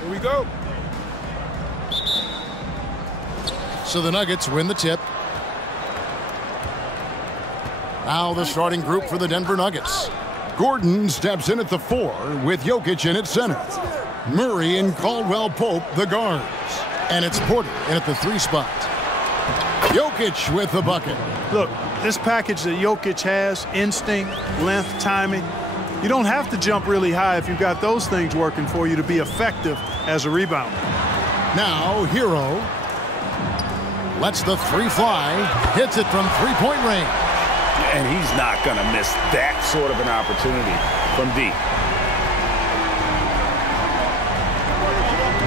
Here we go. So the Nuggets win the tip. Now the starting group for the Denver Nuggets. Gordon steps in at the 4 with Jokic in at center. Murray and Caldwell Pope, the guards. And it's Porter in at the 3 spot. Jokic with the bucket. Look, this package that Jokic has, instinct, length, timing, you don't have to jump really high if you've got those things working for you to be effective as a rebounder. Now Hero lets the 3 fly, hits it from 3-point range. And he's not going to miss that sort of an opportunity from deep.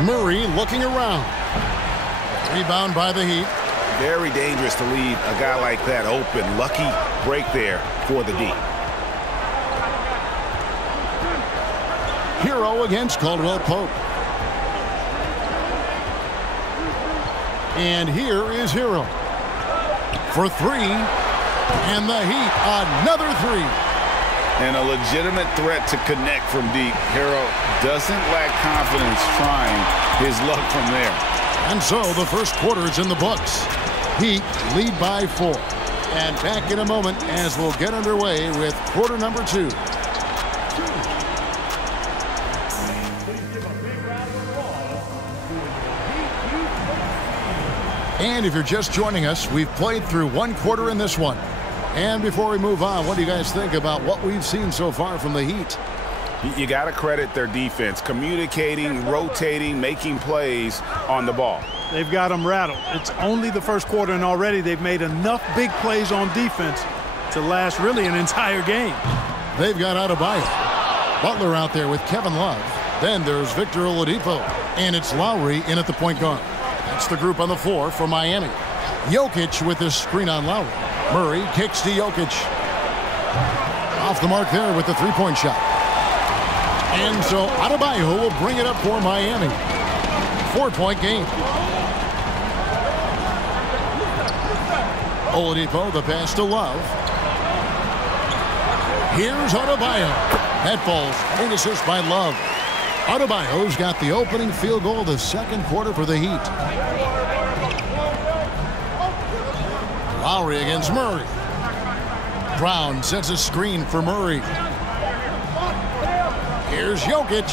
Murray looking around. Rebound by the Heat. Very dangerous to leave a guy like that open. Lucky break there for the D. Hero against Caldwell Pope. And here is Hero for 3. And the Heat, another 3. And a legitimate threat to connect from deep. Hero doesn't lack confidence trying his luck from there. And so the first quarter is in the books. Heat lead by 4. And back in a moment as we'll get underway with quarter number 2. And if you're just joining us, we've played through 1 quarter in this one. And before we move on, what do you guys think about what we've seen so far from the Heat? You got to credit their defense, communicating, rotating, making plays on the ball. They've got them rattled. It's only the first quarter, and already they've made enough big plays on defense to last really an entire game. They've got Adebayo. Butler out there with Kevin Love. Then there's Victor Oladipo. And it's Lowry in at the point guard. That's the group on the floor for Miami. Jokic with this screen on Lowry. Murray kicks to Jokic. Off the mark there with the 3-point shot. And so Adebayo will bring it up for Miami. 4-point game. Oladipo, the pass to Love. Here's Adebayo. That falls. Great assist by Love. Adebayo's got the opening field goal of the second quarter for the Heat. Lowry against Murray. Brown sets a screen for Murray. Here's Jokic.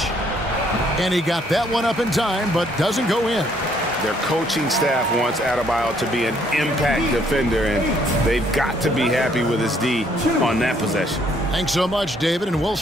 And he got that one up in time, but doesn't go in. Their coaching staff wants Adebayo to be an impact defender, and they've got to be happy with his D on that possession. Thanks so much, David, and we'll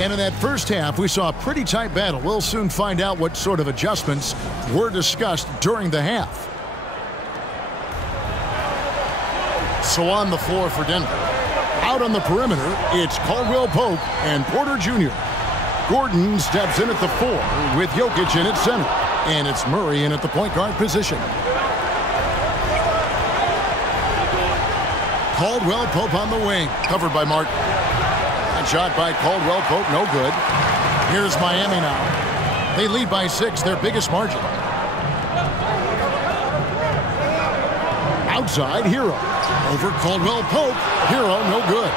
And in that first half, we saw a pretty tight battle. We'll soon find out what sort of adjustments were discussed during the half. So on the floor for Denver. Out on the perimeter, it's Caldwell Pope and Porter Jr. Gordon steps in at the 4 with Jokic in at center. And it's Murray in at the point guard position. Caldwell Pope on the wing, covered by Martin. Shot by Caldwell Pope, no good. Here's Miami now. They lead by 6, their biggest margin. Outside, Hero. Over Caldwell Pope. Hero, no good.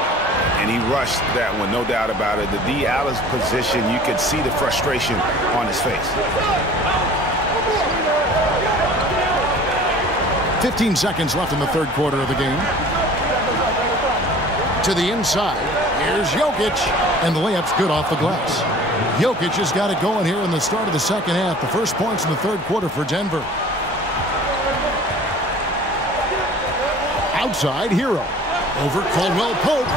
And he rushed that one, no doubt about it. The D out of position, you could see the frustration on his face. 15 seconds left in the third quarter of the game. To the inside. Here's Jokic, and the layup's good off the glass. Jokic has got it going here in the start of the second half. The first points in the third quarter for Denver. Outside, Hero. Over Caldwell Pope.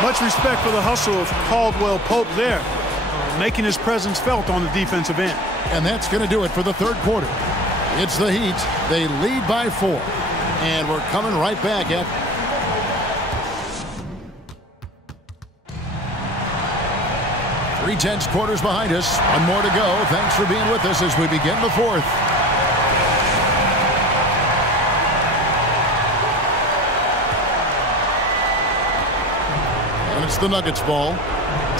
Much respect for the hustle of Caldwell Pope there, making his presence felt on the defensive end. And that's going to do it for the third quarter. It's the Heat. They lead by 4. And we're coming right back at 3/10 quarters behind us. One more to go. Thanks for being with us as we begin the fourth. And it's the Nuggets ball.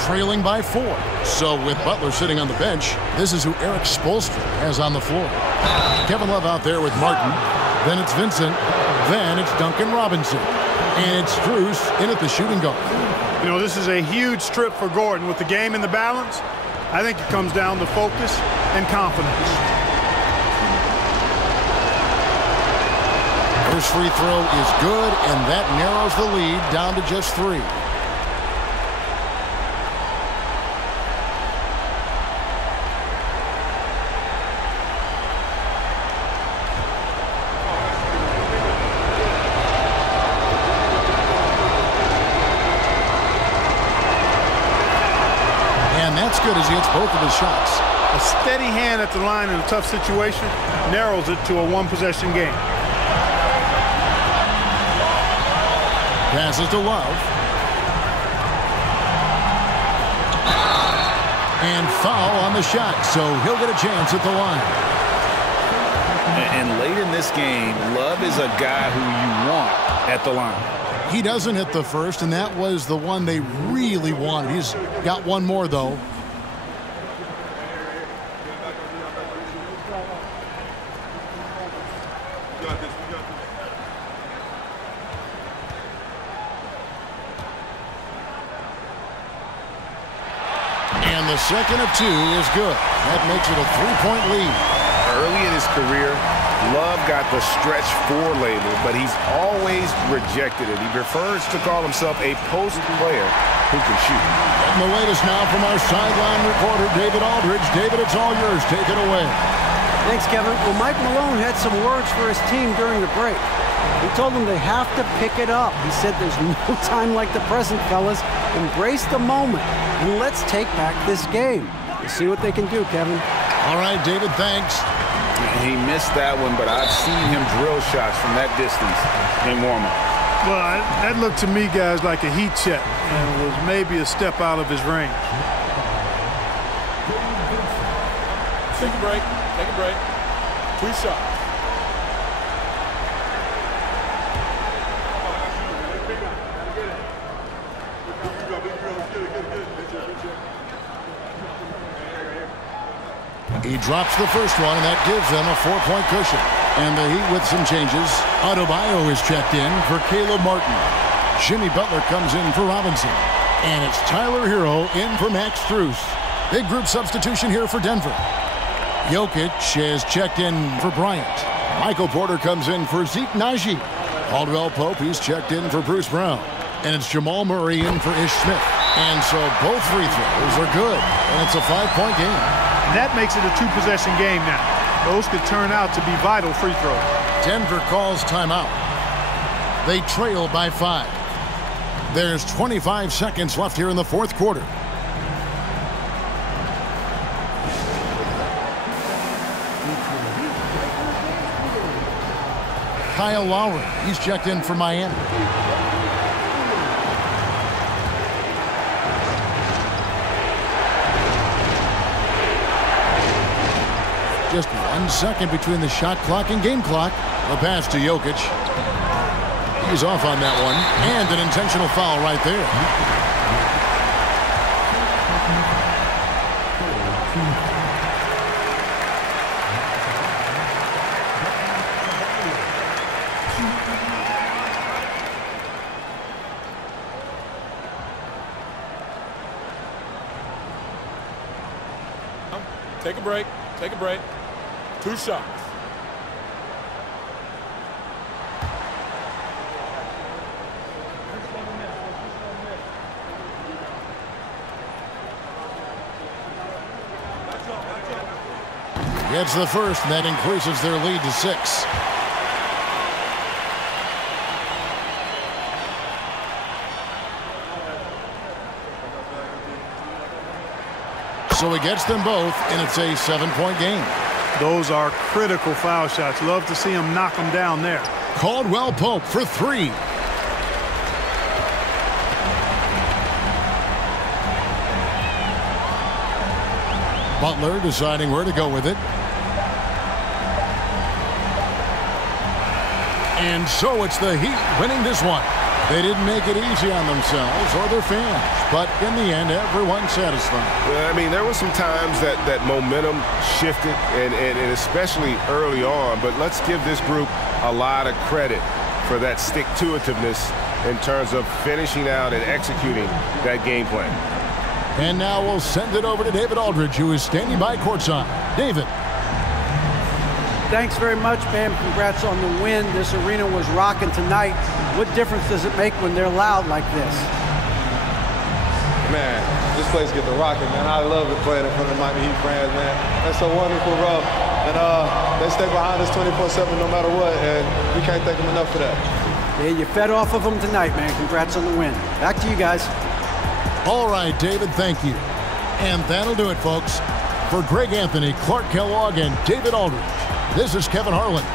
trailing by 4. So with Butler sitting on the bench, this is who Eric Spoelstra has on the floor. Kevin Love out there with Martin. Then it's Vincent. Then it's Duncan Robinson. And it's Strus in at the shooting guard. You know, this is a huge trip for Gordon. With the game in the balance, I think it comes down to focus and confidence. First free throw is good, and that narrows the lead down to just 3. That's good as he hits both of his shots. A steady hand at the line in a tough situation narrows it to a one-possession game. Passes to Love. And foul on the shot, so he'll get a chance at the line. And late in this game, Love is a guy who you want at the line. He doesn't hit the first, and that was the one they really wanted. He's got one more, though. And the second of 2 is good. That makes it a 3-point lead. Early in his career, Love got the stretch 4 label, but he's always rejected it. He prefers to call himself a post player who can shoot. And the latest now from our sideline reporter, David Aldridge. David, it's all yours. Take it away. Thanks, Kevin. Well, Mike Malone had some words for his team during the break. He told them they have to pick it up. He said there's no time like the present, fellas. Embrace the moment, and let's take back this game. We'll see what they can do, Kevin. All right, David, thanks. He missed that one, but I've seen him drill shots from that distance in warm-up. Well, that looked to me, guys, like a heat check, and was maybe a step out of his range. Take a break. Take a break. 2 shots. He drops the first one, and that gives them a 4-point cushion. And the Heat with some changes. Adebayo is checked in for Caleb Martin. Jimmy Butler comes in for Robinson. And it's Tyler Hero in for Max Strus. Big group substitution here for Denver. Jokic is checked in for Bryant. Michael Porter comes in for Zeke Naji. Caldwell Pope, he's checked in for Bruce Brown. And it's Jamal Murray in for Ish Smith. And so both free throws are good. And it's a 5-point game. And that makes it a 2-possession game now. Those could turn out to be vital free throws. Denver calls timeout. They trail by 5. There's 25 seconds left here in the fourth quarter. Kyle Lowry, he's checked in for Miami. Just 1 second between the shot clock and game clock. A pass to Jokic. He's off on that one. And an intentional foul right there. Take a break. Take a break. 2 shots. Gets the first, and that increases their lead to 6. So he gets them both, and it's a 7-point game. Those are critical foul shots. Love to see him knock them down there. Caldwell Pope for 3. Butler deciding where to go with it. And so it's the Heat winning this one. They didn't make it easy on themselves or their fans, but in the end, everyone's satisfied. I mean, there were some times that momentum shifted, and especially early on, but let's give this group a lot of credit for that stick-to-itiveness in terms of finishing out and executing that game plan. And now we'll send it over to David Aldridge, who is standing by courtside. David. Thanks very much, man. Congrats on the win. This arena was rocking tonight. What difference does it make when they're loud like this? Man, this place gets to rocking, man. I love it playing in front of the Miami Heat fans, man. That's so wonderful, bro. And they stay behind us 24/7 no matter what, and we can't thank them enough for that. Yeah, you fed off of them tonight, man. Congrats on the win. Back to you guys. All right, David, thank you. And that'll do it, folks. For Greg Anthony, Clark Kellogg, and David Aldridge, this is Kevin Harlan